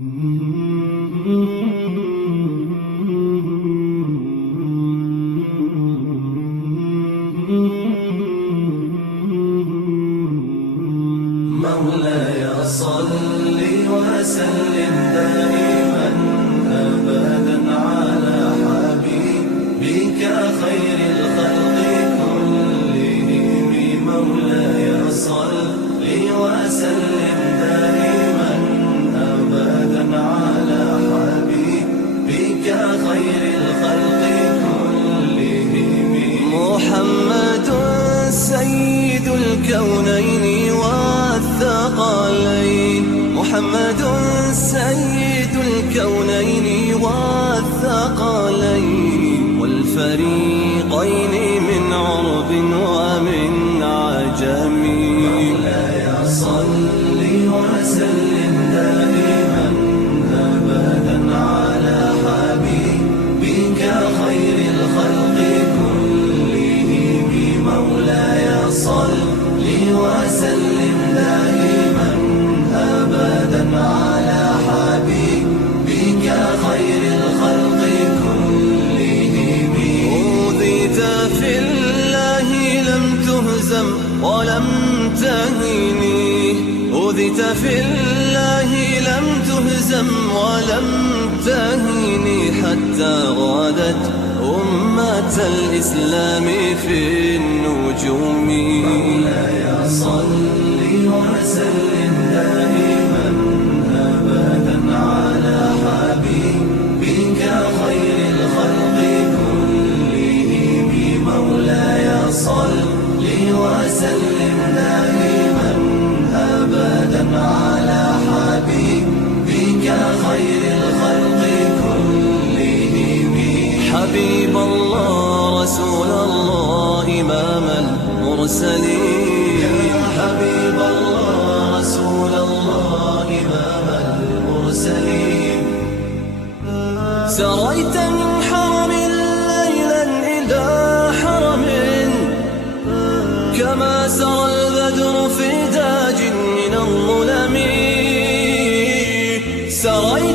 مولاي صل وسلم دائما أبدا على حبيبك خير الخلق كلهم. مولاي صل وسلم دائما أبدا على حبيبك خير الخلق كلهم. محمد سيد الكونين والثقلين، محمد سيد الكونين والثقلين والفريقين من عرب ومن عجم. مولاي صل وسلم دائما أبدا على حبيبك خير الخلق كلهم. مولاي صل وسلم دائما أبدا على حبيبك خير الخلق كلهم. أوذيت في الله لم تهزم ولم تهني، أوذيت في الله لم تهزم ولم تهني حتى غادت أمة الإسلام في النجوم. مولاي صل وسلم دائما أبدا على حبيبك خير الخلق كلهم. مولاي صل وسلم دائما أبدا على حبيبك خير الخلق كلهم. حبيب الله رسول الله إمام المرسلين، حبيب الله رسول الله إمام المرسلين. سريت من حرم ليلا إلى حرم كما سرى البدر في داج من الظلم. سريت